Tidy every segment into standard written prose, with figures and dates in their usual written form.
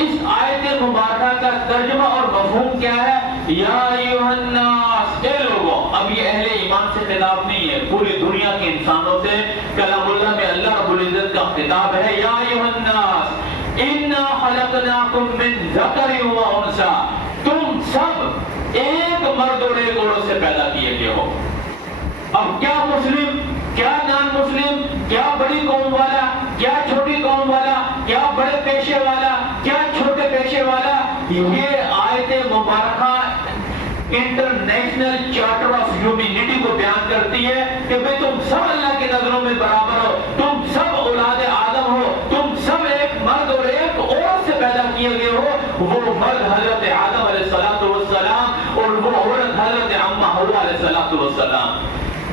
اس آیت مبارکہ کا ترجمہ اور مفہوم کیا ہے؟ یا ایھا الناس، اے لوگوں. اب یہ اہل ایمان سے خطاب نہیں ہے، پوری دنیا کے انسانوں سے کلام اللہ میں اللہ رب العزت کا خطاب ہے. یا ایھا الناس انا خلقناکم من ذکر و انثی، تم سب ایک مرد اور ایک عورت سے پیدا کیے گئے ہو. اب کیا مسلم، کیا نان مسلم، کیا بڑی قوم والا، کیا چھوٹی قوم والا، کیا بڑے پیشے والا، کیا چھوٹے پیشے والا، یہ آیت مبارکہ انٹرنیشنل چارٹر آف ہیومینٹی کو بیان کرتی ہے کہ بھئی تم سب اللہ کی نظروں میں برابر ہو، تم سب اولاد آدم ہو، تم سب ایک مرد اور ایک عورت سے پیدا کیے گئے ہو. وہ مرد حضرت آدم علیہ السلام اور وہ عورت حضرت اماں حوا علیہ السلام.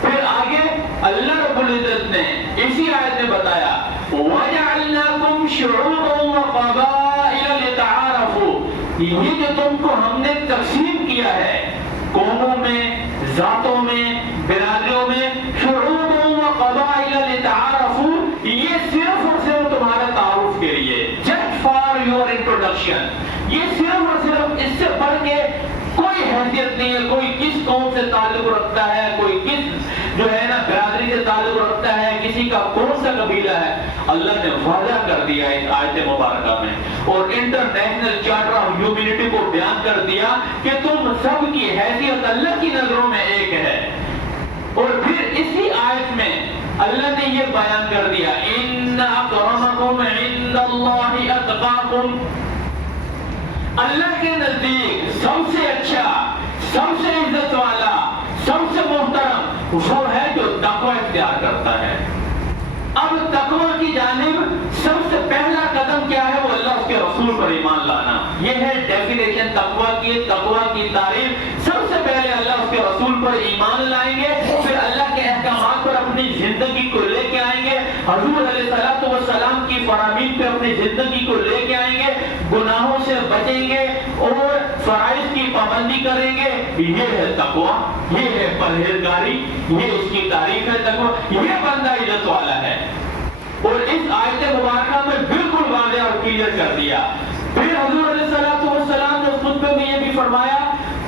پھر آگے اللہ رب العزت نے اسی آیت میں بتایا وَجَعَلْنَاكُمْ شُعُوبًا وَقَبَائِلَ لِتَعَارَفُوا، یہ جو تم کو ہم نے تقسیم کیا ہے قوموں میں، ذاتوں میں، برادریوں میں، شعوبًا وَقَبَائِلَ لِتَعَارَفُوا، یہ صرف اور صرف تمہارے تعارف کے لیے، just for your introduction. یہ صرف اور صرف اس سے بڑھ کے کوئی حیثیت نہیں ہے. کوئی کس قوم سے تعلق رکھتا ہے، کوئی کس جو ہے نا برادری سے تعلق رکھتا ہے، کسی کا کون سا قبیلہ ہے، اللہ نے واضح کر دیا اس آیت مبارکہ میں اور انٹرنیشنل چارٹر آف ہیومینٹی کو بیان کر دیا کہ تم سب کی حیثیت اللہ کی نظروں میں ایک ہے. اور پھر اسی آیت میں اللہ نے یہ بیان کر دیا ان اکرمکم عند اللہ اتقاکم، اللہ کے نزدیک سب سے اچھا، سب سے عزت والا، سب سے محترم وہ ہے جو تقوی اختیار کرتا ہے. اب تقوی کی جانب سب سے پہلا قدم کیا ہے؟ وہ اللہ اس کے رسول پر ایمان لانا. یہ ہے ڈیفینیشن تقوی کی، تقوی کی تعریف. سب سے پہلے اللہ اس کے رسول پر ایمان لائیں گے، پھر اللہ کے احکامات پر اپنی زندگی کو لے کے آئیں گے، حضور علیہ السلام کی فرامین پہ اپنی زندگی کو لے کے آئیں گے، گناہوں سے بچیں گے اور فرائض کی پابندی کریں گے. یہ ہے تقوی، یہ ہے پرہیزگاری، یہ اس کی تعریف ہے تقوی. یہ بندہ عزت والا ہے. اور اس آیت مبارکہ میں بالکل واضح اور کلیئر کر دیا. پھر حضور علیہ السلام نے اس خطبے میں یہ بھی فرمایا،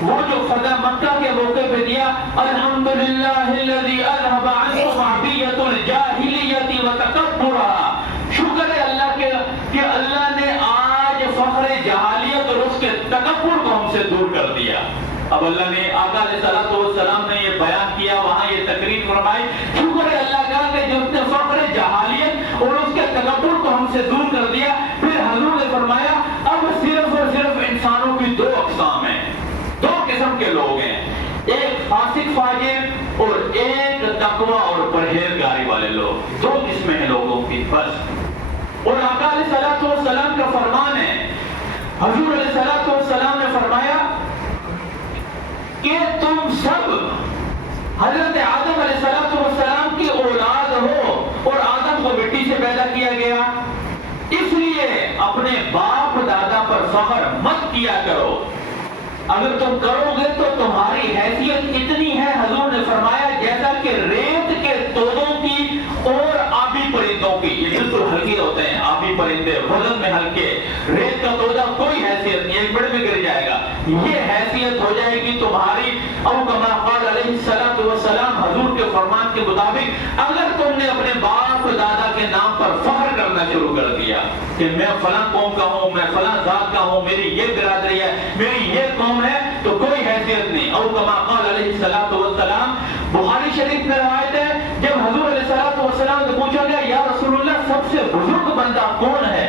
وہ جو فتح مکہ کے موقع پہ دیا الحمدللہ الذی اذھب عنکم عبیۃ الجاہلیۃ وتکبرھا، شکر ہے اللہ کے کہ اللہ نے آج فخر جہالیت اور اس کے تکبر کو ہم سے دور کر دیا. اب اللہ نے آقا علیہ السلام نے یہ بیان کیا، وہاں یہ تقریر فرمائی، شکر ہے اللہ کا کہ جس نے فخر جہالیت اور اس کے تکبر کو ہم سے دور کر دیا. پھر حضور نے فرمایا اب صرف اور صرف انسانوں کی دو اقسام ہیں، دو قسم کے لوگ ہیں، ایک فاسق فاجر اور ایک تقوی اور پرہیزگاری والے لوگ. دو قسمیں ہیں لوگوں کی بس. اور آقا علیہ السلام کا فرمان ہے، حضور علیہ السلام نے فرمایا کہ تم سب حضرت آدم علیہ السلام کی اولاد ہو اور آدم کو مٹی سے پیدا کیا گیا، اس لیے اپنے باپ دادا پر فخر مت کیا کرو. اگر تم کرو گے تو تمہاری حیثیت اتنی ہے، حضور نے فرمایا جیسا کہ ریت کے تودوں کی اور آبی پرندوں کی. یہ بالکل ہلکے ہوتے ہیں آبی پرندے، وزن میں ہلکے. ریت کا تودا کوئی حیثیت نہیں، ایک منٹ میں گر جائے گا. یہ حیثیت ہو جائے گی تمہاری. او کما قال علیہ السلام، حضور کے فرمان کے مطابق اگر تم نے اپنے باپ دادا کے نام پر فخر کرنا شروع کر دیا کہ میں فلاں قوم کا ہوں، میں فلاں ذات کا ہوں، میری یہ برادری ہے، میری یہ قوم ہے، تو کوئی حیثیت نہیں. او کما قال علیہ السلام، بخاری شریف میں روایت ہے جب حضور علیہ السلام سے پوچھا گیا یا رسول اللہ سب سے بزرگ بندہ کون ہے،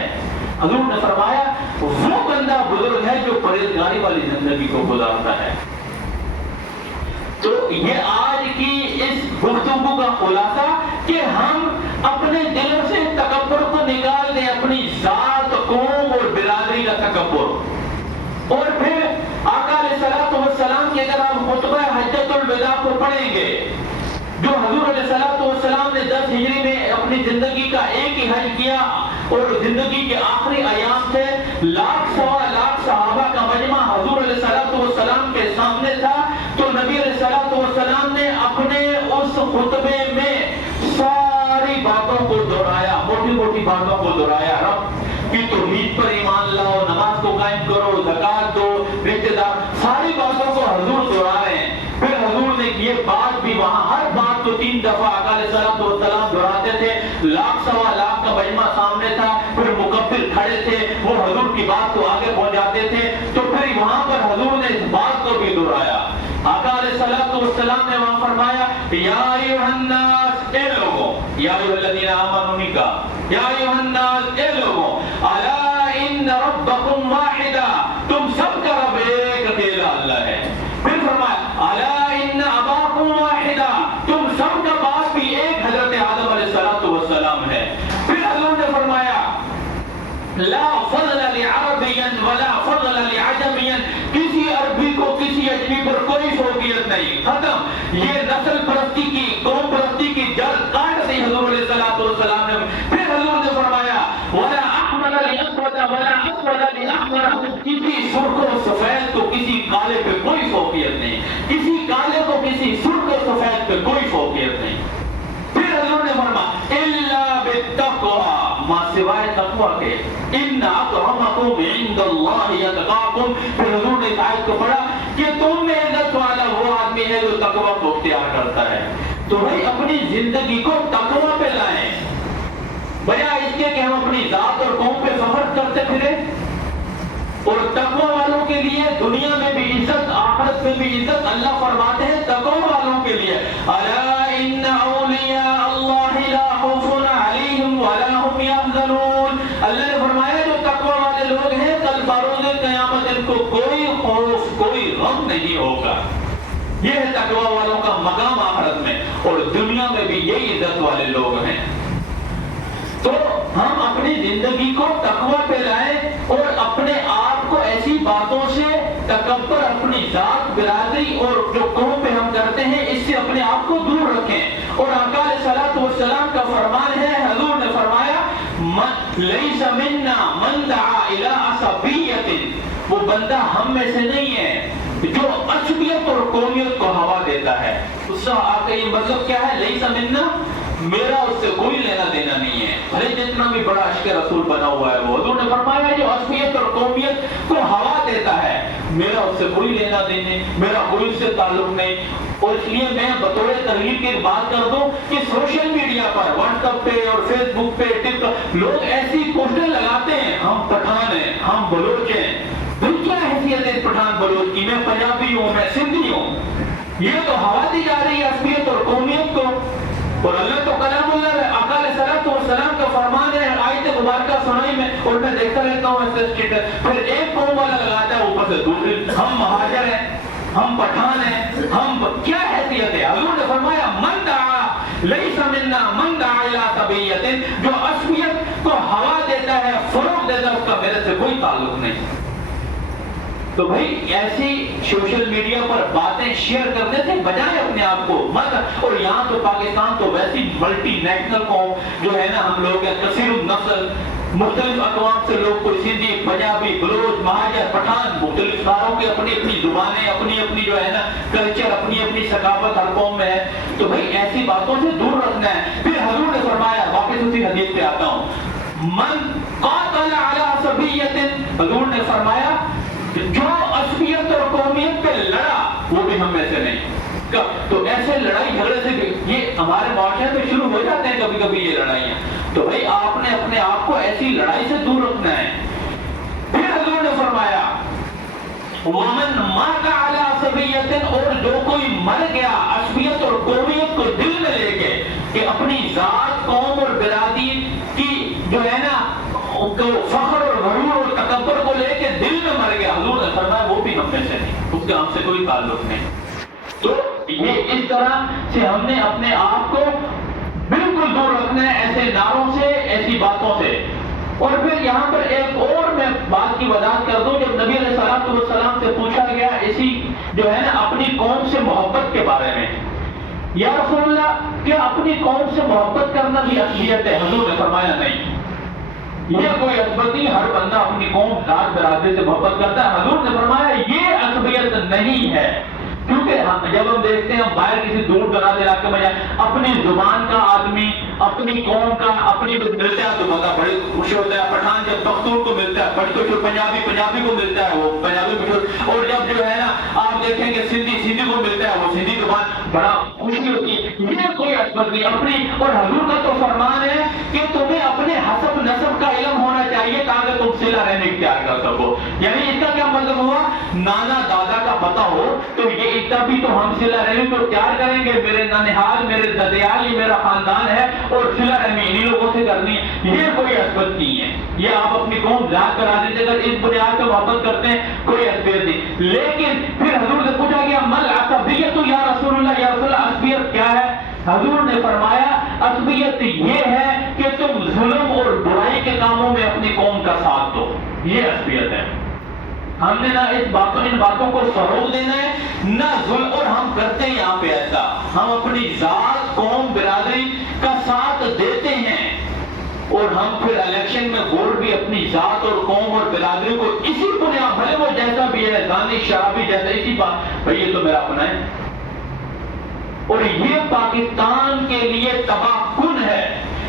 حضور نے فرمایا وہ بندہ بزرگ ہے جو پرہیزگاری والی زندگی کو گزارتا ہے. تو یہ آج کی اس گفتگو کا خلاصہ کہ ہم اپنے دلوں سے تکبر کو نکال دیں، اپنی ذات، قوم اور برادری کا تکبر. اور پھر آقا علیہ السلام کی اگر ہم خطبہ حجۃ الوداع کو پڑھیں گے جو حضور علیہ السلام نے 10 ہجری میں اپنی زندگی کا ایک ہی حج کیا اور زندگی کے آخری ایام تھے، لاکھ سوا لاکھ صحابہ کا مجمع حضور علیہ السلام کے سامنے تھا، تو نبی علیہ السلام نے اپنے اس خطبے میں ساری باتوں کو دہرایا، موٹی موٹی باتوں کو دہرایا. رب کی توحید توحید پر ایمان لاؤ، نماز کو قائم کرو، زکات دو، رشتے دار، ساری باتوں کو حضور دہرا رہے ہیں۔ پھر حضور نے یہ بات بھی وہاں ہر بات کو 3 دفعہ آقا علیہ الصلوۃ والسلام دہراتے تھے، لاکھ سوا لاکھ کا مجمع سامنے تھا، پھر مکبر کھڑے تھے، وہ حضور کی بات کو آگے پہنچاتے تھے، تو پھر وہاں پر حضور نے اس بات کو بھی دہرایا۔ آقا علیہ الصلوۃ والسلام نے وہاں فرمایا یا ایھا الناس، اے لوگوں، یا ایھا الذین آمنوا نہیں کہا، یا ایھا الناس، اے لوگوں، الا ان ربکم واحد، تم سب کا رب ایک اکیلا اللہ ہے۔ پھر فرمایا الا ان اباکم واحد، تم سب کا باپ بھی ایک حضرت آدم علیہ الصلوۃ والسلام ہے۔ پھر حضور نے فرمایا لا فضل لعربی ولا فضل لعجمی، کسی عربی کو کسی اجمی پر کوئی فوقیت نہیں، ختم۔ یہ نسل پرستی کی، قوم پرستی کی جڑ کاٹ دی حضور علیہ الصلوۃ والسلام نے۔ پھر حضور نے فرمایا ولا احمر لاسود ولا اسود لاحمر، کسی سرخ و سفید کو کسی کالے پہ کوئی فوقیت نہیں، کسی کالے کو کسی سرخ و سفید پہ کوئی فوقیت نہیں۔ پھر حضور نے فرمایا الا بالتقوی، ما سوائے تقوی کے، ان اکرمکم عند اللہ اتقاکم۔ پھر حضور نے اس آیت کو پڑھا کہ تم میں عزت والا وہ آدمی ہے جو تقوی کو اختیار کرتا ہے۔ تو بھائی اپنی زندگی کو تقوی پہ لائیں، بجائے اس کے کہ ہم اپنی ذات اور قوم پہ فخر کرتے پھریں۔ اور تقوی والوں کے لیے دنیا میں بھی عزت، آخرت میں بھی عزت، اللہ فرماتے ہیں تقوی والوں کے لیے الا ان اولیاء اللہ لا خوف علیہم ولا هم يحزنون۔ اللہ نے فرمایا جو تقوی والے لوگ ہیں کل بروز قیامت ان کو کوئی خوف، کوئی غم نہیں ہوگا۔ یہ ہے تقوی والوں کا مقام آخرت میں، اور دنیا میں بھی یہی عزت والے لوگ ہیں۔ تو ہم اپنی زندگی کو تقوی پہ لائیں اور اپنے آپ کو ایسی باتوں سے، تکبر، اپنی ذات، برادری اور جو قوم پہ ہم کرتے ہیں اس سے اپنے آپ کو دور رکھیں۔ اور آقا علیہ الصلوۃ والسلام کا فرمان ہے، حضور نے فرمایا لیس منا من دعا الی عصبیۃ، وہ بندہ ہم میں سے نہیں ہے جو عصبیت اور قومیت کو ہوا دیتا ہے۔ اس کا آقا یہ مطلب کیا ہے؟ لیس منا، میرا اس سے کوئی لینا دینا نہیں ہے، بھلے جتنا بھی بڑا عشق رسول بنا ہوا ہے وہ۔ حضور نے فرمایا جو عصبیت اور قومیت کو ہوا دیتا ہے میرا اس سے کوئی لینا دینا، میرا کوئی اس سے تعلق نہیں۔ اور اس لیے میں بطور ترغیب کی بات کر دوں کہ سوشل میڈیا پر، واٹس ایپ پہ اور فیس بک پہ، ٹک ٹاک، لوگ ایسی پوسٹر لگاتے ہیں ہم پٹھان ہیں، ہم بلوچ ہیں۔ پھر کیا حیثیت ہے پٹھان بلوچ کی؟ میں پنجابی ہوں، میں سندھی ہوں۔ یہ تو ہوا دی جا رہی ہے عصبیت اور قومیت کو۔ اور اللہ تو کلام اللہ ہے، آقا علیہ الصلوۃ والسلام کا فرمان ہے، آیت مبارکہ سنائی میں، اور میں دیکھتا رہتا ہوں ایسے اسٹیٹس، پھر ایک قوم والا لگاتا ہے اوپر سے دوسری، ہم مہاجر ہیں، ہم پٹھان ہیں، ہم کیا حیثیت ہے؟ حضور نے فرمایا من دعا لیس منا من دعا الی عصبیۃ، جو عصبیت کو ہوا دیتا ہے، فروغ دیتا ہے، اس کا میرے سے کوئی تعلق نہیں۔ تو بھائی ایسی سوشل میڈیا پر باتیں شیئر کرنے سے بجائے اپنے آپ کو مت، اور یہاں تو پاکستان تو ویسی ملٹی نیشنل قوم جو ہے نا، ہم لوگ ہیں کثیر النسل، مختلف اقوام سے لوگ، کوئی سندھی، پنجابی، بلوچ، مہاجر، پٹھان، مختلف ساروں کی اپنی اپنی زبانیں، اپنی اپنی جو ہے نا کلچر، اپنی اپنی ثقافت ہر قوم میں ہے۔ تو بھائی ایسی باتوں سے دور رکھنا ہے۔ پھر حضور نے فرمایا، واپس اسی حدیث پہ آتا ہوں، من قاتل علی عصبیۃ، حضور نے فرمایا جو عصبیت اور قومیت پہ لڑا وہ بھی ہم میں سے نہیں۔ تو ایسے لڑائی جھگڑے سے یہ ہمارے معاشرے میں شروع ہو جاتے ہیں کبھی کبھی یہ لڑائیاں، تو بھائی آپ نے اپنے آپ کو ایسی لڑائی سے دور رکھنا ہے۔ پھر حضور نے فرمایا ومن مات علی عصبیۃ، اور جو کوئی مر گیا عصبیت اور قومیت کو دل میں لے کے، کہ اپنی ذات، قوم اور برادری کی جو ہے نا فخر اور غرور اور تکبر کو لے کے دل میں مر گیا، حضور نے فرمایا وہ بھی ہم میں سے نہیں، اس کا ہم سے کوئی تعلق نہیں۔ تو یہ اس طرح سے ہم نے اپنے آپ کو بالکل دور رکھنا ہے ایسے نعروں سے، ایسی باتوں سے۔ اور پھر یہاں پر ایک اور میں بات کی وضاحت کر دوں، جب نبی علیہ الصلوۃ والسلام سے پوچھا گیا اسی جو ہے نا اپنی قوم سے محبت کے بارے میں، یا رسول اللہ کیا اپنی قوم سے محبت کرنا بھی عصبیت ہے؟ حضور نے فرمایا نہیں، یہ کوئی عصبیت نہیں، ہر بندہ اپنی قوم، ذات، برادری سے محبت کرتا ہے۔ حضور نے فرمایا یہ عصبیت نہیں ہے، کیوں کیونکہ جب ہم دیکھتے ہیں ہم باہر کسی دور دراز علاقے میں جائیں، اپنی زبان کا آدمی، اپنی قوم کا، اپنی ملتا ہے تو بہت بڑی خوشی ہوتا ہے. پٹھان جب پختون کو ملتا ہے بڑی خوشی، پنجابی کو ملتا ہے وہ پنجابی کو، اور جب جو ہے نا آپ دیکھیں گے سندھی کو ملتا ہے وہ سندھی کے بعد بڑا خوشی ہوتی ہے. یہ کوئی اثبت نہیں اپنی. اور حضور کا تو فرمان ہے کہ تمہیں اپنے حسب نسب کا علم ہونا چاہیے تاکہ تم صلہ رحم اختیار کر سکو. یعنی اس کا کیا مطلب ہوا؟ نانا دادا کا پتہ ہو تو یہ اتنا بھی تو ہم صلہ رحمی کو اختیار کریں گے. میرے ننہال، میرے ددیال، یہ میرا خاندان ہے اور صلہ رحمی انہی لوگوں سے کرنی ہے. یہ کوئی اثبت نہیں ہے. یہ آپ اپنی قوم ذات کرا دیتے اگر اس بنیاد پہ محبت کرتے ہیں، کوئی اثبت نہیں. لیکن پھر حضور سے پوچھا گیا مل عصبیت یا رسول اللہ، یا رسول اللہ عصبیت کیا ہے؟ حضور نے فرمایا عصبیت یہ ہے کہ تم ظلم اور برائی کے کاموں میں اپنی قوم کا ساتھ دو. یہ عصبیت ہے. ہم نے نہ ان باتوں کو فروغ دینا ہے نہ ظلم، اور ہم کرتے ہیں یہاں پہ ایسا. ہم اپنی ذات، قوم، برادری کا ساتھ دیتے ہیں اور ہم پھر الیکشن میں ووٹ بھی اپنی ذات اور قوم اور برادری کو اسی بنیاد، بھلے وہ جیسا بھی ہے، زانی شرابی جیسا، اسی بات بھائی یہ تو میرا اپنا ہے. اور یہ پاکستان کے لیے تباہ کن ہے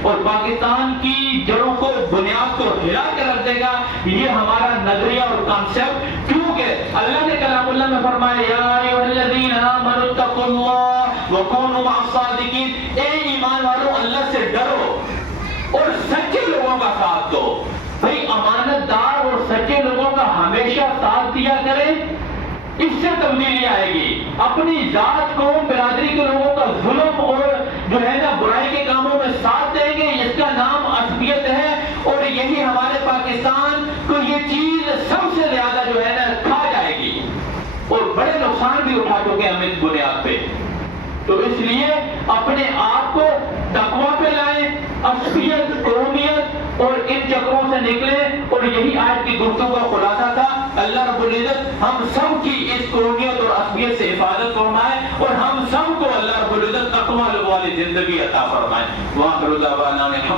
اور پاکستان کی جڑوں کو، بنیاد کو ہلا کے رکھ دے گا یہ ہمارا نظریہ اور کانسیپٹ. کیونکہ اللہ نے کلام اللہ میں فرمایا یا ایھا الذین آمنوا اتقوا اللہ وکونوا مع الصادقین، اے ایمان والو اللہ سے ڈرو اور سچے لوگوں کا ساتھ دو. بھائی امانت دار اور سچے لوگوں کا ہمیشہ ساتھ دیا کریں، اس سے تبدیلی آئے گی. اپنی ذات، قوم، برادری کے لوگوں کا ظلم اور جو ہے نا برائی کے کاموں میں ساتھ دیں گے، اس کا نام عصبیت ہے. اور یہی ہمارے پاکستان کو یہ چیز سب سے زیادہ جو ہے نا کھا جائے گی اور بڑے نقصان بھی اٹھا چکے ہم اس بنیاد پہ. تو اس لیے اپنے آپ کو تقویٰ پہ لائیں، عصبیت، قومیت اور ان چکروں سے نکلیں. اور یہی آج کی گفتگو کا خلاصہ تھا. اللہ رب العزت ہم سب کی اس قومیت اور عصبیت سے حفاظت فرمائے اور ہم سب کو اللہ رب العزت تقویٰ والی زندگی عطا فرمائے. وآخر دعوانا الحمد